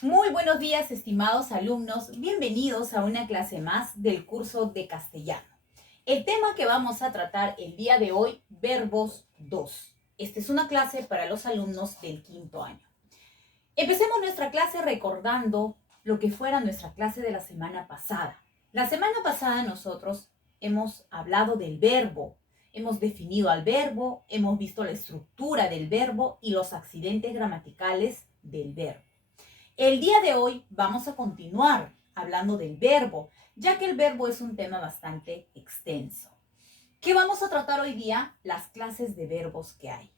Muy buenos días, estimados alumnos. Bienvenidos a una clase más del curso de castellano. El tema que vamos a tratar el día de hoy, verbos 2. Esta es una clase para los alumnos del quinto año. Empecemos nuestra clase recordando lo que fuera nuestra clase de la semana pasada. La semana pasada nosotros hemos hablado del verbo, hemos definido al verbo, hemos visto la estructura del verbo y los accidentes gramaticales del verbo. El día de hoy vamos a continuar hablando del verbo, ya que el verbo es un tema bastante extenso. ¿Qué vamos a tratar hoy día? Las clases de verbos que hay.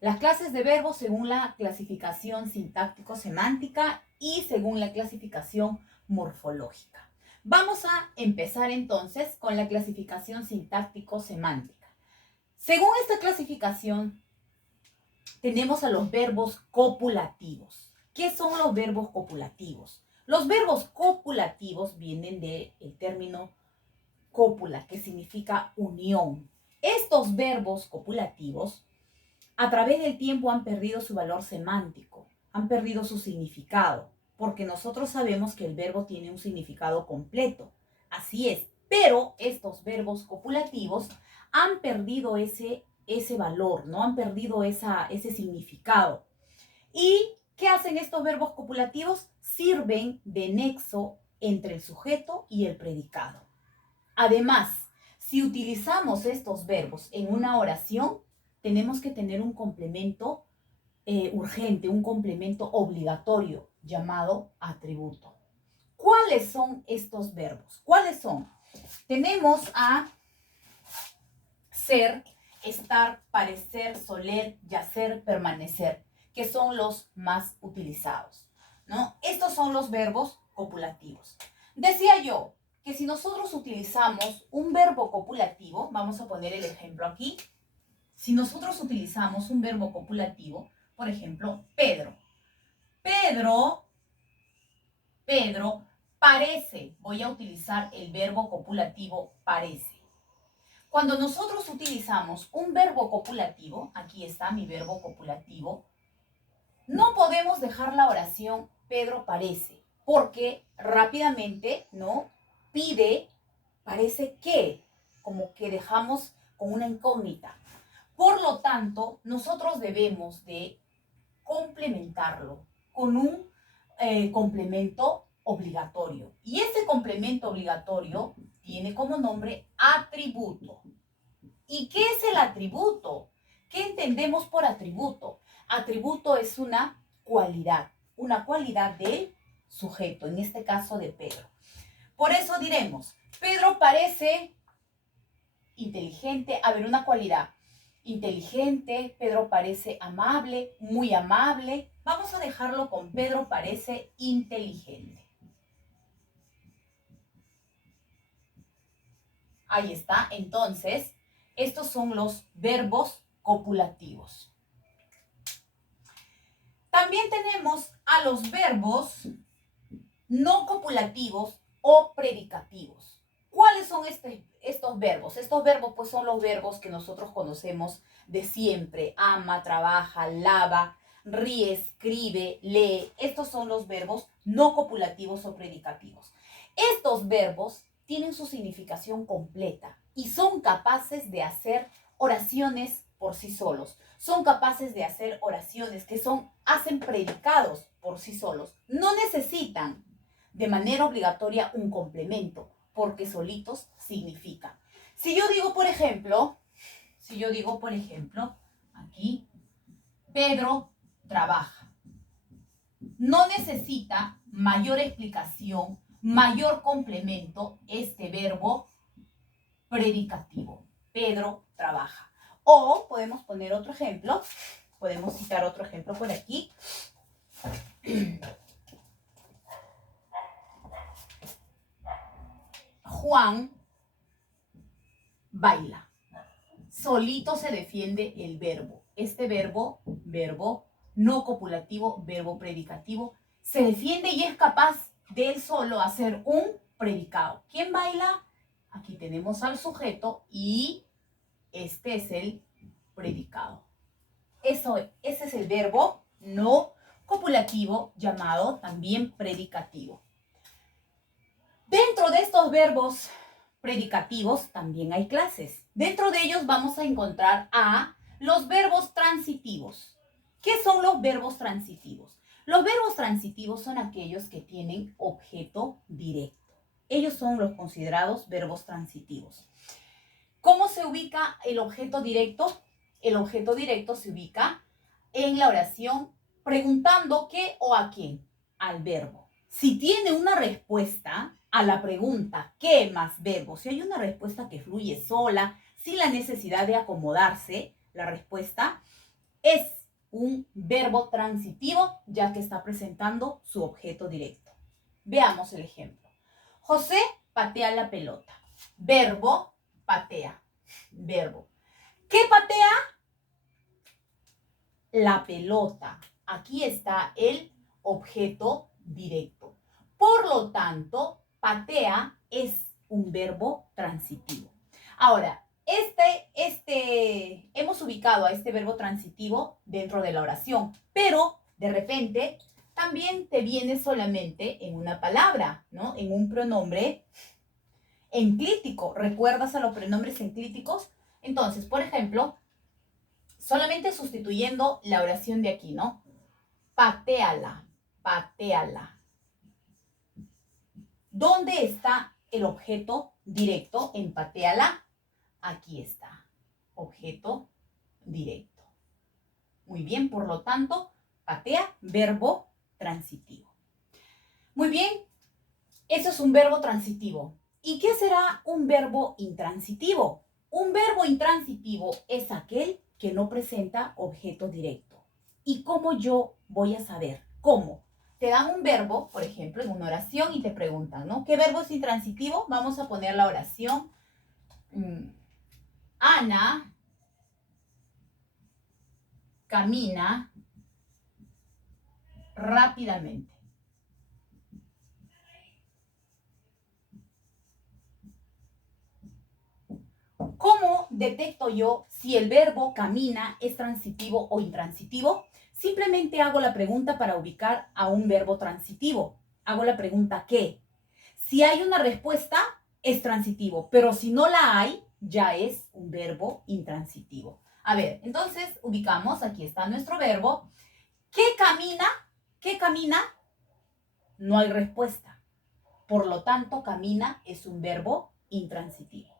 Las clases de verbos según la clasificación sintáctico-semántica y según la clasificación morfológica. Vamos a empezar entonces con la clasificación sintáctico-semántica. Según esta clasificación, tenemos a los verbos copulativos. ¿Qué son los verbos copulativos? Los verbos copulativos vienen del término cópula, que significa unión. Estos verbos copulativos, a través del tiempo, han perdido su valor semántico, han perdido su significado, porque nosotros sabemos que el verbo tiene un significado completo. Así es, pero estos verbos copulativos han perdido ese valor, ¿no? Han perdido ese significado. ¿Y qué hacen estos verbos copulativos? Sirven de nexo entre el sujeto y el predicado. Además, si utilizamos estos verbos en una oración, tenemos que tener un complemento urgente, un complemento obligatorio llamado atributo. ¿Cuáles son estos verbos? ¿Cuáles son? Tenemos a ser, estar, parecer, soler, yacer, permanecer, que son los más utilizados, ¿no? Estos son los verbos copulativos. Decía yo que si nosotros utilizamos un verbo copulativo, vamos a poner el ejemplo aquí. Si nosotros utilizamos un verbo copulativo, por ejemplo, Pedro. Pedro parece. Voy a utilizar el verbo copulativo parece. Cuando nosotros utilizamos un verbo copulativo, aquí está mi verbo copulativo, no podemos dejar la oración Pedro parece, porque rápidamente, ¿no? Pide, parece que, como que dejamos con una incógnita. Por lo tanto, nosotros debemos de complementarlo con un complemento obligatorio. Y ese complemento obligatorio tiene como nombre atributo. ¿Y qué es el atributo? ¿Qué entendemos por atributo? Atributo es una cualidad del sujeto, en este caso de Pedro. Por eso diremos, Pedro parece inteligente. A ver, una cualidad. Inteligente, Pedro parece amable, muy amable. Vamos a dejarlo con Pedro parece inteligente. Ahí está. Entonces, estos son los verbos copulativos. También tenemos a los verbos no copulativos o predicativos. ¿Cuáles son estos verbos? Estos verbos pues son los verbos que nosotros conocemos de siempre. Ama, trabaja, lava, ríe, escribe, lee. Estos son los verbos no copulativos o predicativos. Estos verbos tienen su significación completa y son capaces de hacer oraciones por sí solos. Son capaces de hacer oraciones que hacen predicados por sí solos. No necesitan de manera obligatoria un complemento, porque solitos significan. Si yo digo, por ejemplo, aquí, Pedro trabaja. No necesita mayor explicación, mayor complemento este verbo predicativo. Pedro trabaja. O podemos poner otro ejemplo, podemos citar otro ejemplo por aquí. Juan baila. Solito se defiende el verbo. Este verbo no copulativo, verbo predicativo, se defiende y es capaz de él solo hacer un predicado. ¿Quién baila? Aquí tenemos al sujeto y este es el predicado. Ese es el verbo no copulativo llamado también predicativo. Dentro de estos verbos predicativos también hay clases. Dentro de ellos vamos a encontrar a los verbos transitivos. ¿Qué son los verbos transitivos? Los verbos transitivos son aquellos que tienen objeto directo. Ellos son los considerados verbos transitivos. ¿Cómo se ubica el objeto directo? El objeto directo se ubica en la oración preguntando qué o a quién, al verbo. Si tiene una respuesta a la pregunta ¿qué más verbo? Si hay una respuesta que fluye sola, sin la necesidad de acomodarse, la respuesta es un verbo transitivo, ya que está presentando su objeto directo. Veamos el ejemplo. José patea la pelota. Verbo, patea. Verbo. ¿Qué patea? La pelota. Aquí está el objeto directo. Por lo tanto, patea es un verbo transitivo. Ahora, hemos ubicado a este verbo transitivo dentro de la oración, pero de repente también te viene solamente en una palabra, ¿no? En un pronombre enclítico. ¿Recuerdas a los pronombres enclíticos? Entonces, por ejemplo, solamente sustituyendo la oración de aquí, ¿no? Patéala, patéala. ¿Dónde está el objeto directo en patéala? Aquí está, objeto directo. Muy bien, por lo tanto, patea, verbo transitivo. Muy bien, eso es un verbo transitivo. ¿Y qué será un verbo intransitivo? Un verbo intransitivo es aquel que no presenta objeto directo. ¿Y cómo yo voy a saber? ¿Cómo? Te dan un verbo, por ejemplo, en una oración y te preguntan, ¿no? ¿Qué verbo es intransitivo? Vamos a poner la oración. Ana camina rápidamente. ¿Cómo detecto yo si el verbo camina es transitivo o intransitivo? Simplemente hago la pregunta para ubicar a un verbo transitivo. Hago la pregunta ¿qué? Si hay una respuesta, es transitivo, pero si no la hay, ya es un verbo intransitivo. A ver, entonces ubicamos, aquí está nuestro verbo. ¿Qué camina? ¿Qué camina? No hay respuesta. Por lo tanto, camina es un verbo intransitivo.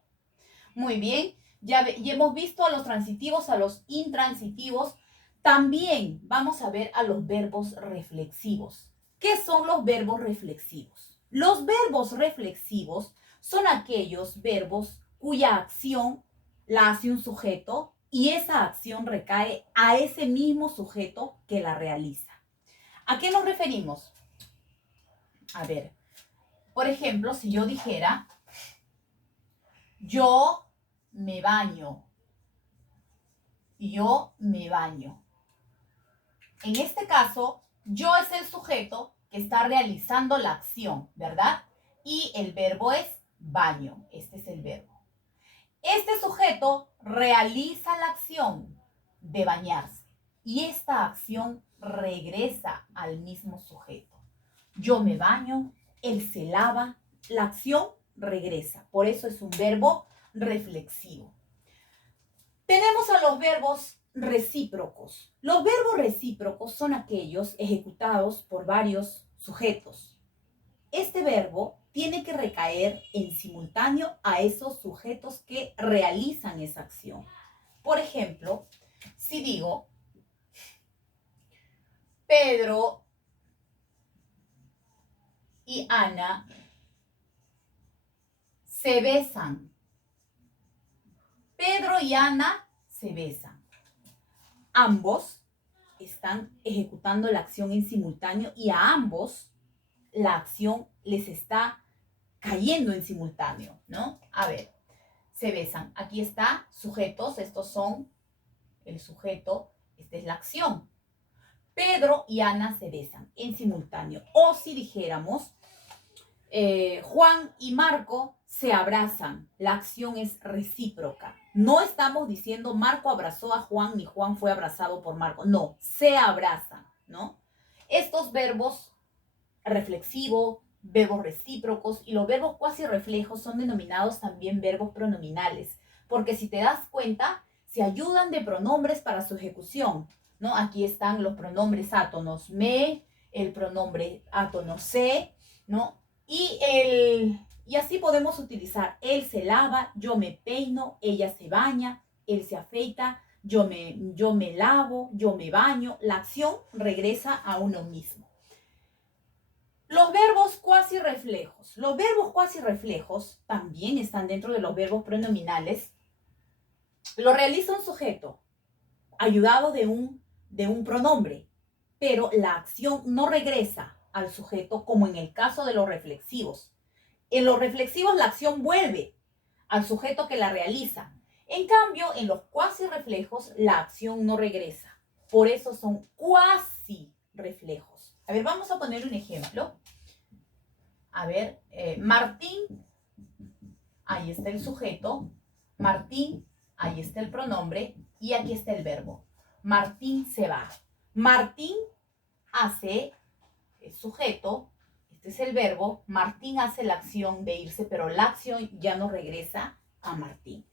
Muy bien, ya hemos visto a los transitivos, a los intransitivos. También vamos a ver a los verbos reflexivos. ¿Qué son los verbos reflexivos? Los verbos reflexivos son aquellos verbos cuya acción la hace un sujeto y esa acción recae a ese mismo sujeto que la realiza. ¿A qué nos referimos? A ver, por ejemplo, si yo dijera, yo me baño. Yo me baño. En este caso, yo es el sujeto que está realizando la acción, ¿verdad? Y el verbo es baño. Este es el verbo. Este sujeto realiza la acción de bañarse y esta acción regresa al mismo sujeto. Yo me baño, él se lava, la acción regresa. Por eso es un verbo reflexivo. Tenemos a los verbos recíprocos. Los verbos recíprocos son aquellos ejecutados por varios sujetos. Este verbo tiene que recaer en simultáneo a esos sujetos que realizan esa acción. Por ejemplo, si digo, Pedro y Ana se besan. Pedro y Ana se besan. Ambos están ejecutando la acción en simultáneo y a ambos la acción les está cayendo en simultáneo, ¿no? A ver, se besan. Aquí está sujetos, estos son el sujeto, esta es la acción. Pedro y Ana se besan en simultáneo. O si dijéramos, Juan y Marco se abrazan. La acción es recíproca. No estamos diciendo Marco abrazó a Juan ni Juan fue abrazado por Marco. No, se abrazan, ¿no? Estos verbos reflexivo, verbos recíprocos y los verbos cuasi reflejos son denominados también verbos pronominales, porque si te das cuenta, se ayudan de pronombres para su ejecución, ¿no? Aquí están los pronombres átonos me, el pronombre átono se, ¿no? Y así podemos utilizar él se lava, yo me peino, ella se baña, él se afeita, yo me lavo, yo me baño. La acción regresa a uno mismo. Los verbos cuasi reflejos. Los verbos cuasi reflejos también están dentro de los verbos pronominales. Lo realiza un sujeto ayudado de un pronombre, pero la acción no regresa al sujeto como en el caso de los reflexivos. En los reflexivos la acción vuelve al sujeto que la realiza. En cambio, en los cuasi reflejos la acción no regresa. Por eso son cuasi reflejos. A ver, vamos a poner un ejemplo. A ver, Martín, ahí está el sujeto. Martín, ahí está el pronombre. Y aquí está el verbo. Martín se va. Martín hace el sujeto. Este es el verbo. Martín hace la acción de irse, pero la acción ya no regresa a Martín.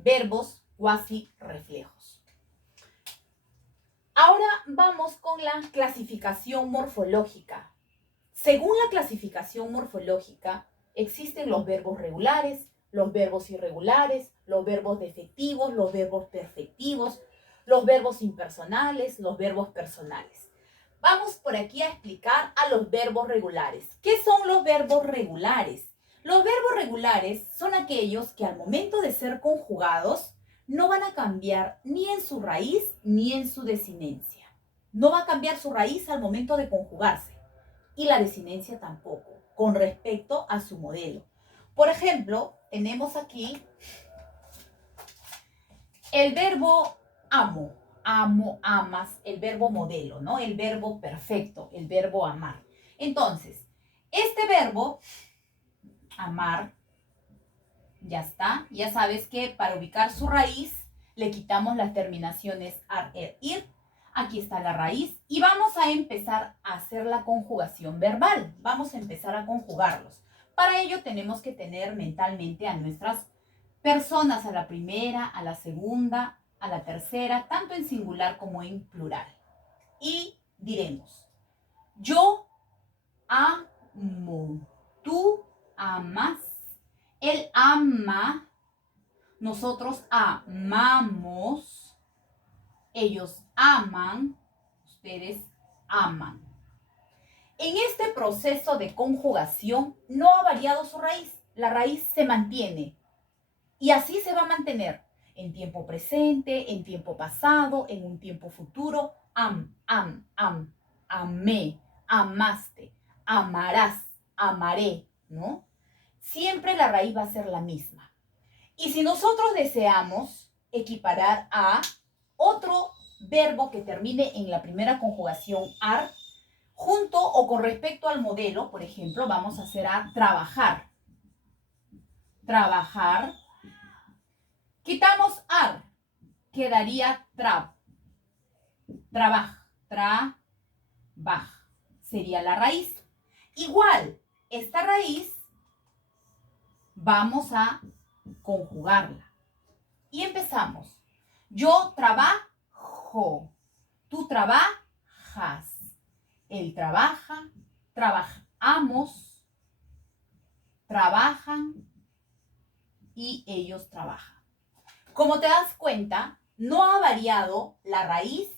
Verbos cuasi reflejos. Ahora vamos con la clasificación morfológica. Según la clasificación morfológica, existen los verbos regulares, los verbos irregulares, los verbos defectivos, los verbos perfectivos, los verbos impersonales, los verbos personales. Vamos por aquí a explicar a los verbos regulares. ¿Qué son los verbos regulares? Los verbos regulares son aquellos que al momento de ser conjugados no van a cambiar ni en su raíz ni en su desinencia. No va a cambiar su raíz al momento de conjugarse. Y la desinencia tampoco, con respecto a su modelo. Por ejemplo, tenemos aquí el verbo amo, amo, amas, el verbo modelo, ¿no? El verbo perfecto, el verbo amar. Entonces, este verbo, amar, ya está. Ya sabes que para ubicar su raíz, le quitamos las terminaciones ar, er, ir. Aquí está la raíz y vamos a empezar a hacer la conjugación verbal. Vamos a empezar a conjugarlos. Para ello tenemos que tener mentalmente a nuestras personas, a la primera, a la segunda, a la tercera, tanto en singular como en plural. Y diremos, yo amo, tú amas, él ama, nosotros amamos, ellos aman, ustedes aman. En este proceso de conjugación no ha variado su raíz. La raíz se mantiene y así se va a mantener en tiempo presente, en tiempo pasado, en un tiempo futuro. Amé, amaste, amarás, amaré, ¿no? Siempre la raíz va a ser la misma. Y si nosotros deseamos equiparar a otro verbo que termine en la primera conjugación ar, junto o con respecto al modelo, por ejemplo, vamos a hacer a trabajar. Trabajar. Quitamos ar, quedaría trab. Trabaj, trabaj. Sería la raíz. Igual, esta raíz vamos a conjugarla. Y empezamos. Yo trabajo, tú trabajas, él trabaja, trabajamos, trabajan y ellos trabajan. Como te das cuenta, no ha variado la raíz,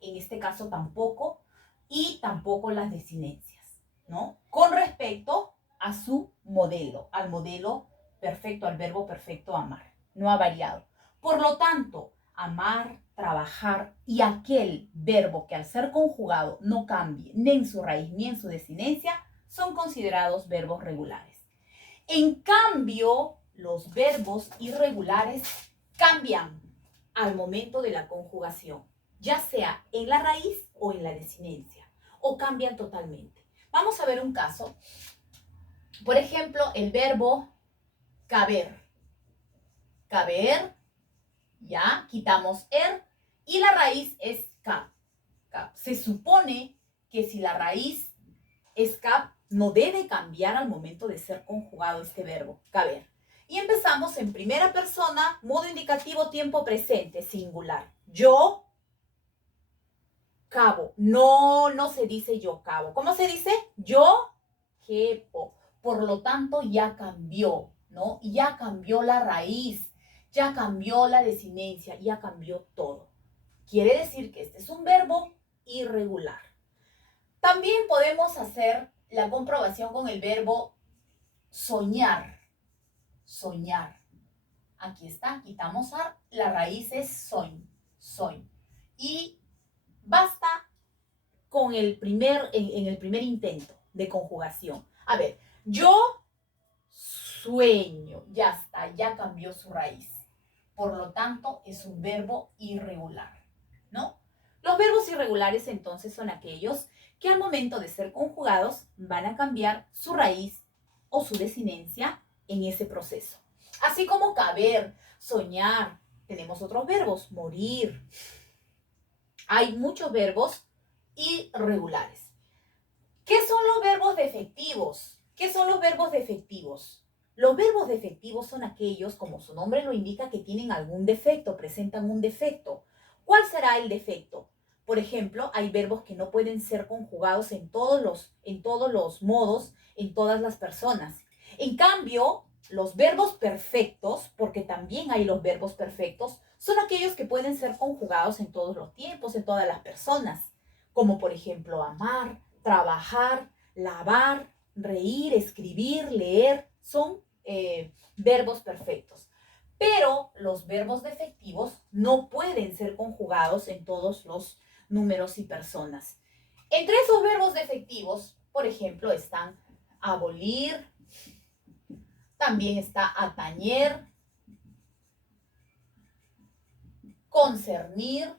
en este caso tampoco, y tampoco las desinencias, ¿no? Con respecto a su modelo, al modelo perfecto, al verbo perfecto amar. No ha variado. Por lo tanto, amar, trabajar y aquel verbo que al ser conjugado no cambie ni en su raíz ni en su desinencia, son considerados verbos regulares. En cambio, los verbos irregulares cambian al momento de la conjugación, ya sea en la raíz o en la desinencia, o cambian totalmente. Vamos a ver un caso. Por ejemplo, el verbo caber. Caber, ya, quitamos er, y la raíz es cap. Se supone que si la raíz es cap, no debe cambiar al momento de ser conjugado este verbo, caber. Y empezamos en primera persona, modo indicativo, tiempo presente, singular. Yo cabo. No, no se dice yo cabo. ¿Cómo se dice? Yo quepo. Por lo tanto, ya cambió, ¿no? Ya cambió la raíz, ya cambió la desinencia, ya cambió todo. Quiere decir que este es un verbo irregular. También podemos hacer la comprobación con el verbo soñar. Soñar. Aquí está, quitamos ar, la raíz es soñ, soñ. Y basta con el en el primer intento de conjugación. A ver, yo sueño, ya está, ya cambió su raíz. Por lo tanto, es un verbo irregular, ¿no? Los verbos irregulares entonces son aquellos que al momento de ser conjugados van a cambiar su raíz o su desinencia en ese proceso. Así como caber, soñar, tenemos otros verbos, morir. Hay muchos verbos irregulares. ¿Qué son los verbos defectivos? ¿Qué son los verbos defectivos? Los verbos defectivos son aquellos, como su nombre lo indica, que tienen algún defecto, presentan un defecto. ¿Cuál será el defecto? Por ejemplo, hay verbos que no pueden ser conjugados en todos los modos, en todas las personas. En cambio, los verbos perfectos, porque también hay los verbos perfectos, son aquellos que pueden ser conjugados en todos los tiempos, en todas las personas, como por ejemplo amar, trabajar, lavar, reír, escribir, leer, son verbos perfectos. Pero los verbos defectivos no pueden ser conjugados en todos los números y personas. Entre esos verbos defectivos, por ejemplo, están abolir, también está atañer, concernir,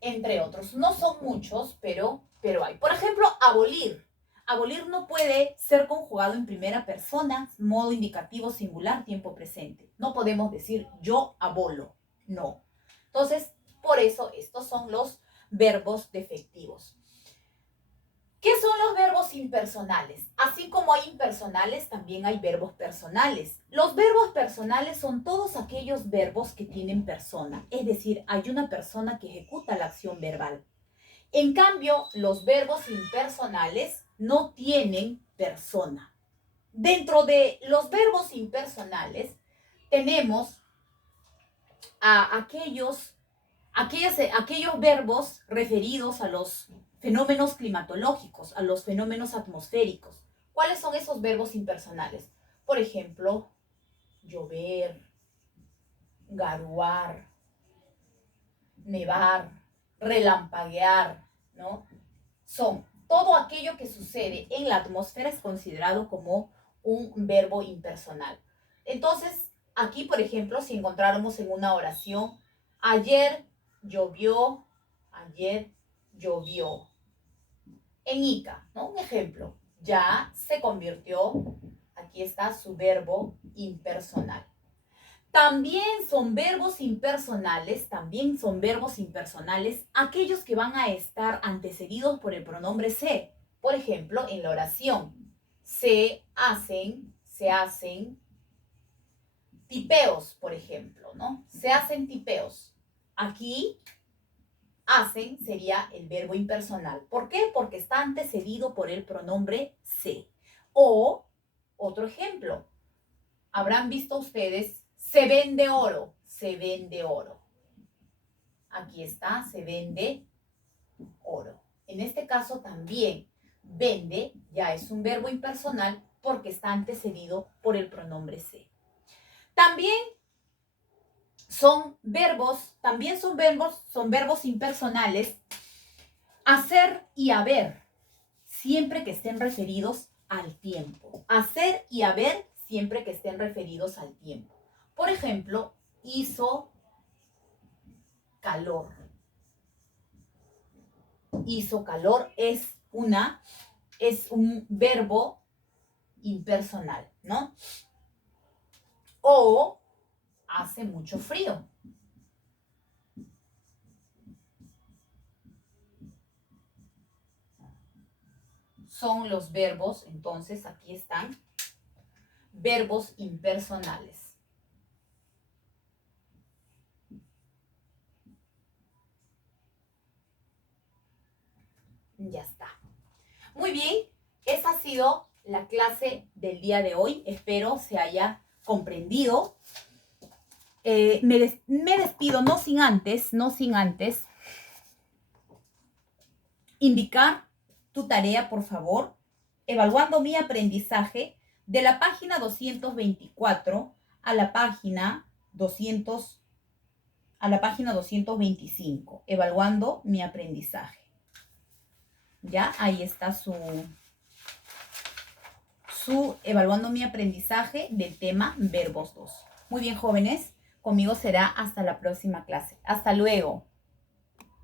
entre otros. No son muchos, pero hay. Por ejemplo, abolir. Abolir no puede ser conjugado en primera persona, modo indicativo singular, tiempo presente. No podemos decir yo abolo, no. Entonces, por eso estos son los verbos defectivos. ¿Qué son los verbos impersonales? Así como hay impersonales, también hay verbos personales. Los verbos personales son todos aquellos verbos que tienen persona, es decir, hay una persona que ejecuta la acción verbal. En cambio, los verbos impersonales no tienen persona. Dentro de los verbos impersonales tenemos a aquellos verbos referidos a los fenómenos climatológicos, a los fenómenos atmosféricos. ¿Cuáles son esos verbos impersonales? Por ejemplo, llover, garuar, nevar, relampaguear, ¿no? Son todo aquello que sucede en la atmósfera es considerado como un verbo impersonal. Entonces, aquí, por ejemplo, si encontráramos en una oración, ayer llovió, en Ica, ¿no? Un ejemplo, ya se convirtió, aquí está su verbo impersonal. También son verbos impersonales aquellos que van a estar antecedidos por el pronombre se. Por ejemplo, en la oración, se hacen tipeos, por ejemplo, ¿no? Se hacen tipeos. Aquí, hacen sería el verbo impersonal. ¿Por qué? Porque está antecedido por el pronombre se. O, otro ejemplo, habrán visto ustedes, se vende oro, se vende oro. Aquí está, se vende oro. En este caso también, vende ya es un verbo impersonal porque está antecedido por el pronombre se. También son verbos impersonales hacer y haber, siempre que estén referidos al tiempo. Hacer y haber, siempre que estén referidos al tiempo. Por ejemplo, hizo calor. Hizo calor es un verbo impersonal, ¿no? O hace mucho frío. son los verbos. Entonces, aquí están verbos impersonales. Ya está. Muy bien, esa ha sido la clase del día de hoy. Espero se haya comprendido. Me despido no sin antes indicar tu tarea, por favor, evaluando mi aprendizaje de la página 224 a la página 225, evaluando mi aprendizaje. Ya, ahí está su evaluando mi aprendizaje del tema verbos 2. Muy bien, jóvenes, conmigo será hasta la próxima clase. Hasta luego.